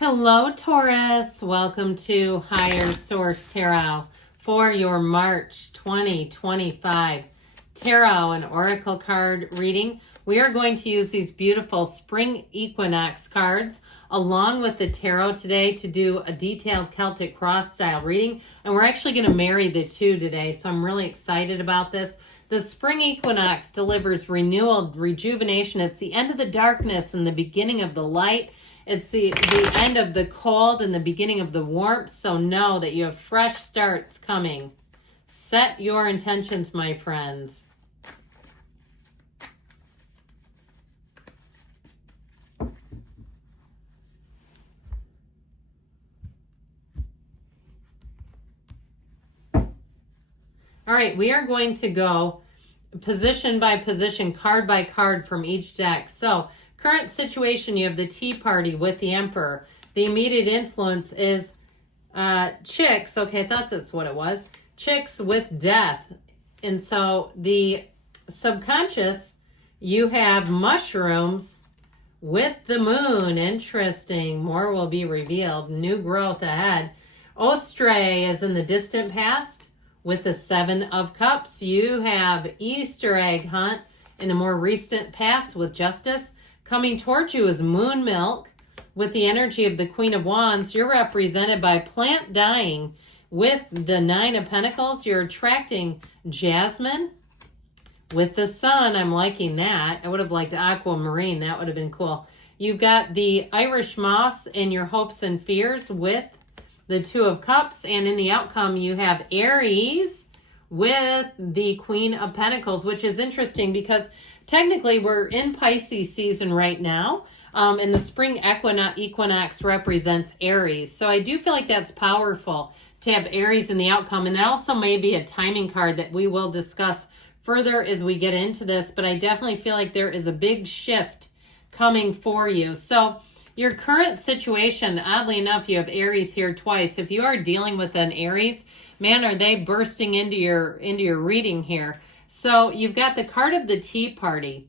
Hello, Taurus. Welcome to Higher Source Tarot for your March 2025 Tarot and Oracle card reading. We are going to use these beautiful spring equinox cards along with the tarot today to do a detailed Celtic cross style reading. And we're actually going to marry the two today, so I'm really excited about this. The spring equinox delivers renewal, rejuvenation. It's the end of the darkness and the beginning of the light. It's the end of the cold and the beginning of the warmth. So know that you have fresh starts coming. Set your intentions, my friends. All right, we are going to go position by position, card by card from each deck. So, current situation, you have the Tea Party with the Emperor. The immediate influence is chicks. Okay, I thought that's what it was. Chicks with death. And so the subconscious, you have mushrooms with the moon. Interesting. More will be revealed. New growth ahead. Ostray is in the distant past with the Seven of Cups. You have Easter egg hunt in the more recent past with Justice. Coming towards you is Moon Milk with the energy of the Queen of Wands. You're represented by plant dying with the Nine of Pentacles. You're attracting Jasmine with the Sun. I'm liking that. I would have liked Aquamarine. That would have been cool. You've got the Irish Moss in your hopes and fears with the Two of Cups. And in the outcome, you have Aries with the Queen of Pentacles, which is interesting because technically, we're in Pisces season right now, and the spring equinox represents Aries. So I do feel like that's powerful to have Aries in the outcome, and that also may be a timing card that we will discuss further as we get into this, but I definitely feel like there is a big shift coming for you. So your current situation, oddly enough, you have Aries here twice. If you are dealing with an Aries, man, are they bursting into your reading here. So you've got the card of the Tea Party.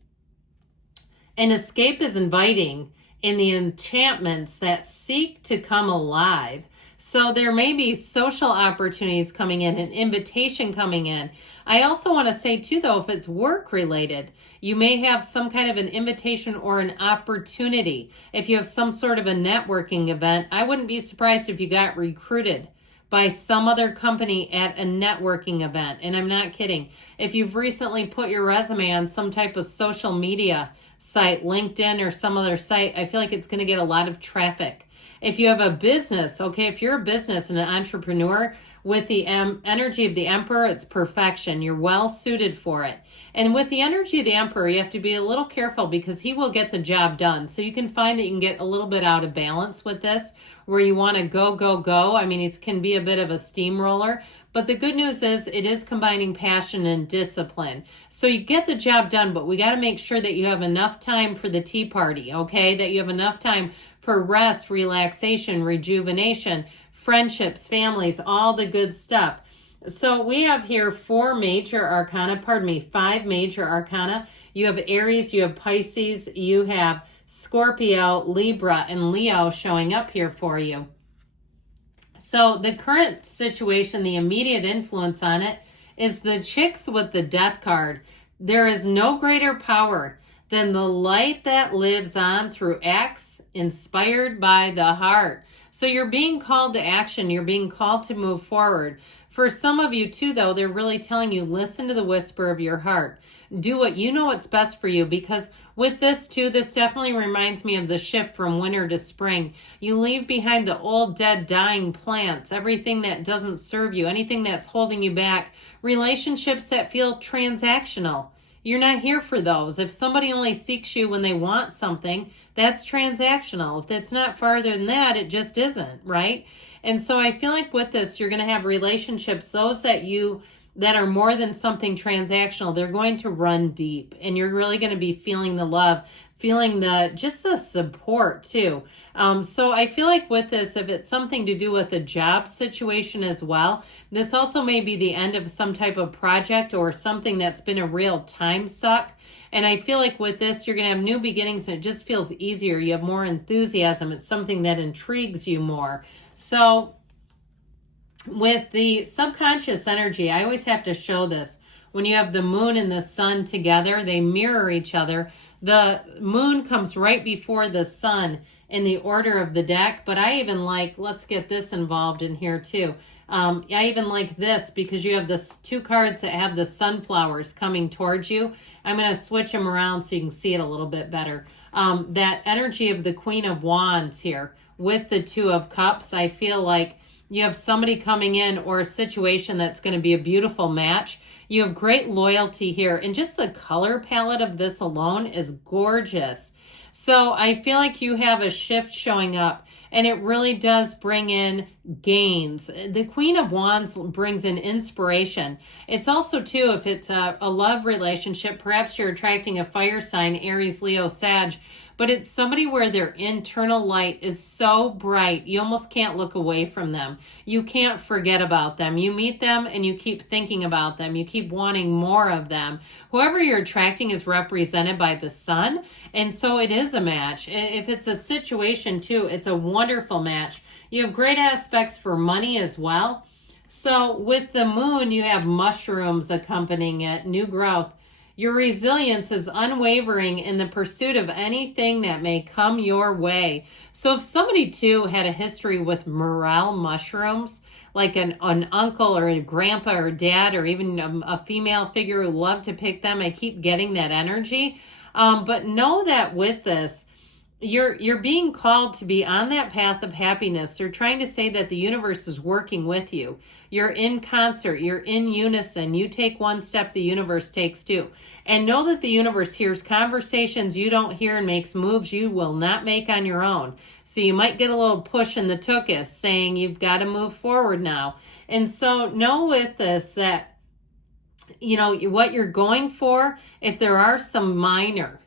An escape is inviting in the enchantments that seek to come alive. So there may be social opportunities coming in, an invitation coming in. I also want to say too, though, if it's work related, you may have some kind of an invitation or an opportunity. If you have some sort of a networking event, I wouldn't be surprised if you got recruited by some other company at a networking event. And I'm not kidding. If you've recently put your resume on some type of social media site, LinkedIn or some other site, I feel like it's going to get a lot of traffic. If you have a business, okay, if you're a business and an entrepreneur, with the energy of the Emperor, it's perfection. You're well suited for it. And with the energy of the Emperor, you have to be a little careful because he will get the job done. So you can find that you can get a little bit out of balance with this, where you want to go, go, go. I mean, he can be a bit of a steamroller. But the good news is it is combining passion and discipline. So you get the job done, but we got to make sure that you have enough time for the tea party, okay? That you have enough time for rest, relaxation, rejuvenation, friendships, families, all the good stuff. So we have here five major arcana. You have Aries, you have Pisces, you have Scorpio, Libra, and Leo showing up here for you. So the current situation, the immediate influence on it, is the chicks with the Death card. There is no greater power than the light that lives on through acts inspired by the heart. So you're being called to action. You're being called to move forward. For some of you too, though, they're really telling you, listen to the whisper of your heart. Do what you know what's best for you, because with this too, this definitely reminds me of the shift from winter to spring. You leave behind the old, dead, dying plants, everything that doesn't serve you, anything that's holding you back, relationships that feel transactional. You're not here for those. If somebody only seeks you when they want something, that's transactional. If it's not farther than that, it just isn't, right? And so I feel like with this, you're going to have relationships, those that are more than something transactional, they're going to run deep, and you're really going to be feeling the love, feeling just the support too. So I feel like with this, if it's something to do with a job situation as well, this also may be the end of some type of project or something that's been a real time suck. And I feel like with this, you're going to have new beginnings and it just feels easier. You have more enthusiasm. It's something that intrigues you more. So with the subconscious energy, I always have to show this. When you have the moon and the sun together, they mirror each other. The moon comes right before the sun in the order of the deck, but I even like, let's get this involved in here too. I even like this because you have this 2 cards that have the sunflowers coming towards you. I'm going to switch them around so you can see it a little bit better. That energy of the Queen of Wands here with the 2 of Cups, I feel like you have somebody coming in or a situation that's going to be a beautiful match. You have great loyalty here, and just the color palette of this alone is gorgeous. So I feel like you have a shift showing up, and it really does bring in gains. The Queen of Wands brings in inspiration. It's also, too, if it's a love relationship, perhaps you're attracting a fire sign, Aries, Leo, Sag, but it's somebody where their internal light is so bright, you almost can't look away from them. You can't forget about them. You meet them and you keep thinking about them. You keep wanting more of them. Whoever you're attracting is represented by the sun, and so it is a match. If it's a situation, too, it's a wonderful match. You have great aspects for money as well. So with the moon, you have mushrooms accompanying it, new growth. Your resilience is unwavering in the pursuit of anything that may come your way. So if somebody, too, had a history with morel mushrooms, like an uncle or a grandpa or dad or even a female figure who loved to pick them, I keep getting that energy. But know that with this, you're being called to be on that path of happiness. They're trying to say that the universe is working with you. You're in concert. You're in unison. You take one step, the universe takes 2. And know that the universe hears conversations you don't hear and makes moves you will not make on your own. So you might get a little push in the tuchus saying you've got to move forward now. And so know with this that, you know, what you're going for, if there are some minor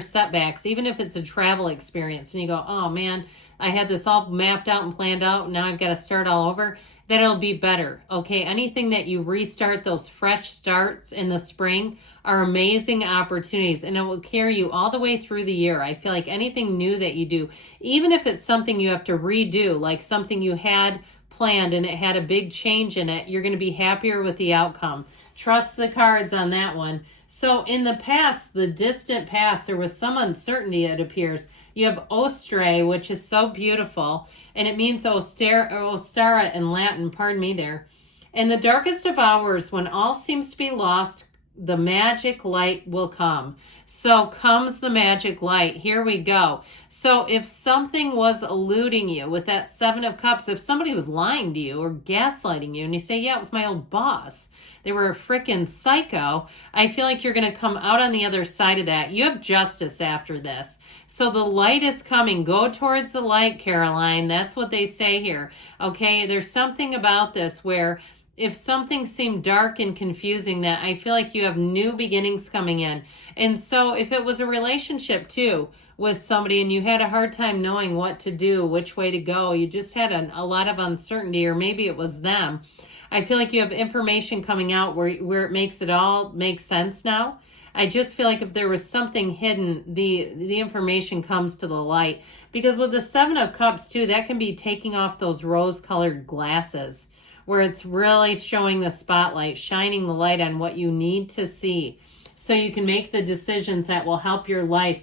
setbacks, even if it's a travel experience and you go, oh man, I had this all mapped out and planned out, and now I've got to start all over, then it'll be better. Okay, anything that you restart, those fresh starts in the spring are amazing opportunities, and it will carry you all the way through the year. I feel like anything new that you do, even if it's something you have to redo, like something you had planned and it had a big change in it, you're going to be happier with the outcome. Trust the cards on that one. So in the past, the distant past, there was some uncertainty, it appears. You have ostre, which is so beautiful, and it means ostara in Latin, pardon me there. In the darkest of hours, when all seems to be lost, the magic light will come. So comes the magic light. Here we go. So if something was eluding you with that 7 of Cups, if somebody was lying to you or gaslighting you and you say, yeah, it was my old boss, they were a freaking psycho, I feel like you're going to come out on the other side of that. You have justice after this. So the light is coming. Go towards the light, Caroline. That's what they say here. Okay, there's something about this where if something seemed dark and confusing, that I feel like you have new beginnings coming in. And so if it was a relationship too with somebody and you had a hard time knowing what to do, which way to go, you just had a lot of uncertainty, or maybe it was them, I feel like you have information coming out where it makes it all make sense now. I just feel like if there was something hidden, the information comes to the light. Because with the 7 of Cups too, that can be taking off those rose-colored glasses where it's really showing the spotlight, shining the light on what you need to see so you can make the decisions that will help your life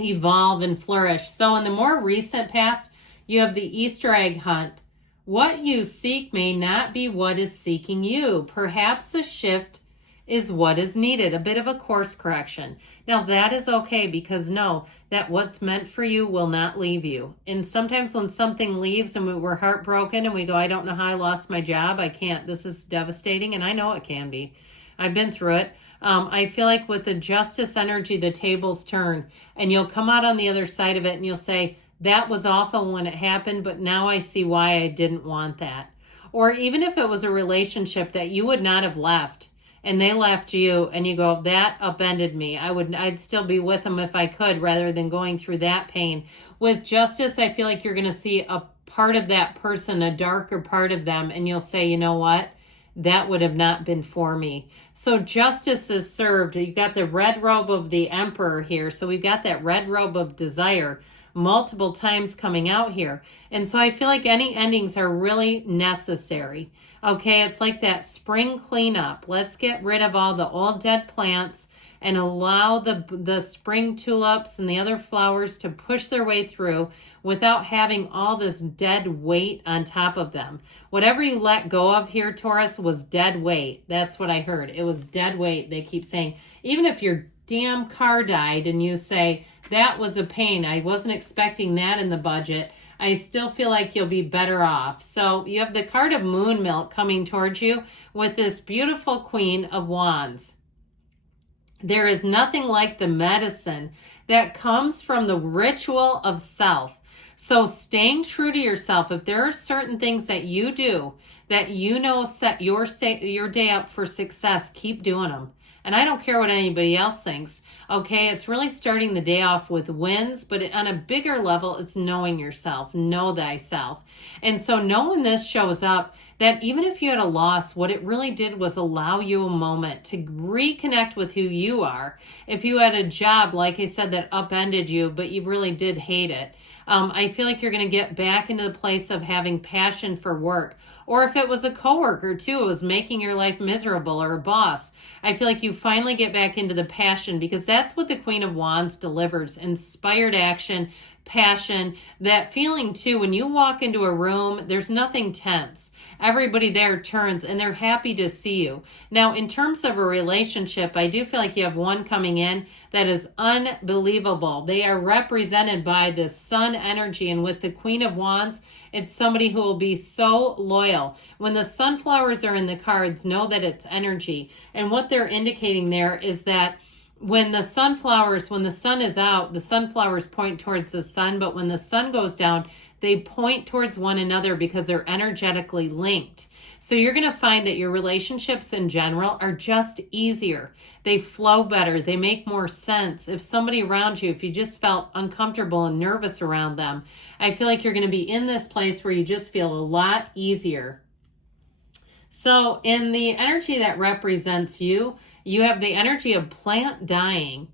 evolve and flourish. So in the more recent past, you have the Easter egg hunt. What you seek may not be what is seeking you. Perhaps a shift is what is needed, a bit of a course correction. Now that is okay, because know that what's meant for you will not leave you. And sometimes when something leaves and we're heartbroken and we go, I don't know how I lost my job, I can't, this is devastating, and I know it can be. I've been through it. I feel like with the justice energy, the tables turn and you'll come out on the other side of it and you'll say, that was awful when it happened, but now I see why I didn't want that. Or even if it was a relationship that you would not have left, and they left you, and you go, that upended me. I'd still be with them if I could, rather than going through that pain. With Justice, I feel like you're going to see a part of that person, a darker part of them, and you'll say, you know what? That would have not been for me. So justice is served. You got the red robe of the Emperor here. So we've got that red robe of desire multiple times coming out here. And so I feel like any endings are really necessary. Okay, it's like that spring cleanup. Let's get rid of all the old dead plants and allow the spring tulips and the other flowers to push their way through without having all this dead weight on top of them. Whatever you let go of here, Taurus, was dead weight. That's what I heard. It was dead weight. They keep saying, even if your damn car died and you say, that was a pain, I wasn't expecting that in the budget, I still feel like you'll be better off. So you have the card of moon milk coming towards you with this beautiful Queen of Wands. There is nothing like the medicine that comes from the ritual of self. So staying true to yourself, if there are certain things that you do that you know set your day up for success, keep doing them. And I don't care what anybody else thinks, okay? It's really starting the day off with wins, but on a bigger level, it's knowing yourself, know thyself. And so know when this shows up that even if you had a loss, what it really did was allow you a moment to reconnect with who you are. If you had a job, like I said, that upended you, but you really did hate it, I feel like you're going to get back into the place of having passion for work. Or if it was a coworker too, it was making your life miserable, or a boss, I feel like you finally get back into the passion, because that's what the Queen of Wands delivers. Inspired action, passion, that feeling too. When you walk into a room, there's nothing tense. Everybody there turns and they're happy to see you. Now, in terms of a relationship, I do feel like you have one coming in that is unbelievable. They are represented by this sun energy, and with the Queen of Wands, it's somebody who will be so loyal. When the sunflowers are in the cards, know that it's energy. And what they're indicating there is that when the sun is out, the sunflowers point towards the sun, but when the sun goes down, they point towards one another because they're energetically linked. So you're going to find that your relationships in general are just easier. They flow better. They make more sense. If somebody around you, if you just felt uncomfortable and nervous around them, I feel like you're going to be in this place where you just feel a lot easier. So in the energy that represents you, you have the energy of plant dying.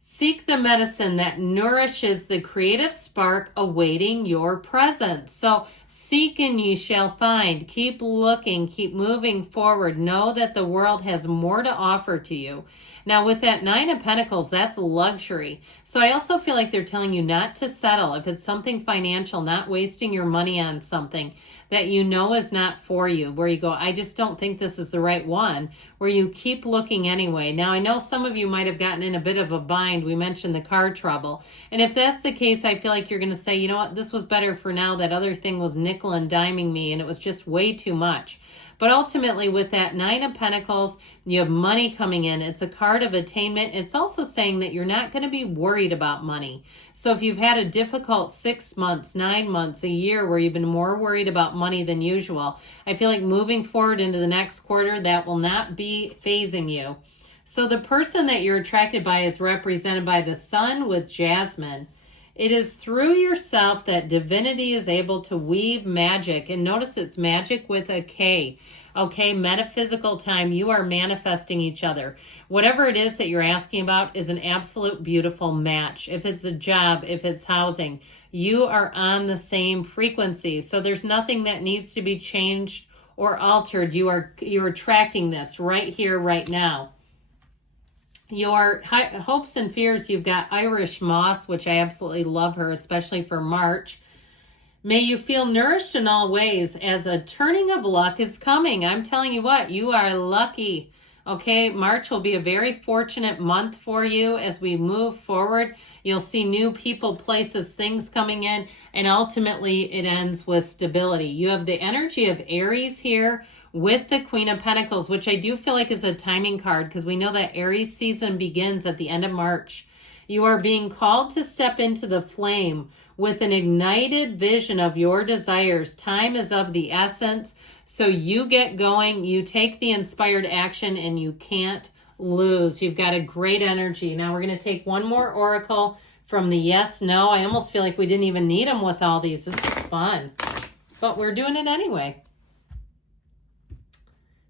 Seek the medicine that nourishes the creative spark awaiting your presence. So seek and ye shall find. Keep looking, keep moving forward. Know that the world has more to offer to you. Now with that Nine of Pentacles, that's luxury. So I also feel like they're telling you not to settle. If it's something financial, not wasting your money on something that you know is not for you, where you go, I just don't think this is the right one, where you keep looking anyway. Now I know some of you might have gotten in a bit of a bind. We mentioned the car trouble. And if that's the case, I feel like you're going to say, you know what, this was better for now. That other thing was nickel and diming me, and it was just way too much. But ultimately, with that Nine of Pentacles, you have money coming in. It's a card of attainment. It's also saying that you're not going to be worried about money. So if you've had a difficult 6 months, 9 months, a year where you've been more worried about money than usual, I feel like moving forward into the next quarter, that will not be phasing you. So the person that you're attracted by is represented by the Sun with Jasmine. It is through yourself that divinity is able to weave magic. And notice it's magic with a K. Okay, metaphysical time. You are manifesting each other. Whatever it is that you're asking about is an absolute beautiful match. If it's a job, if it's housing, you are on the same frequency. So there's nothing that needs to be changed or altered. You're attracting this right here, right now. Your hopes and fears, you've got Irish Moss, which I absolutely love her, especially for March. May you feel nourished in all ways as a turning of luck is coming. I'm telling you what, you are lucky. Okay, March will be a very fortunate month for you as we move forward. You'll see new people, places, things coming in, and ultimately it ends with stability. You have the energy of Aries here with the Queen of Pentacles, which I do feel like is a timing card, because we know that Aries season begins at the end of March. You are being called to step into the flame with an ignited vision of your desires. Time is of the essence. So you get going, you take the inspired action, and you can't lose. You've got a great energy. Now we're going to take one more oracle from the yes, no. I almost feel like we didn't even need them with all these. This is fun, but we're doing it anyway.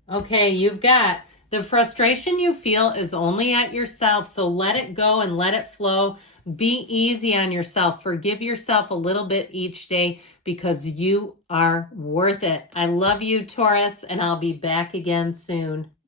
Okay, you've got the frustration you feel is only at yourself, so let it go and let it flow. Be easy on yourself. Forgive yourself a little bit each day because you are worth it. I love you, Taurus, and I'll be back again soon.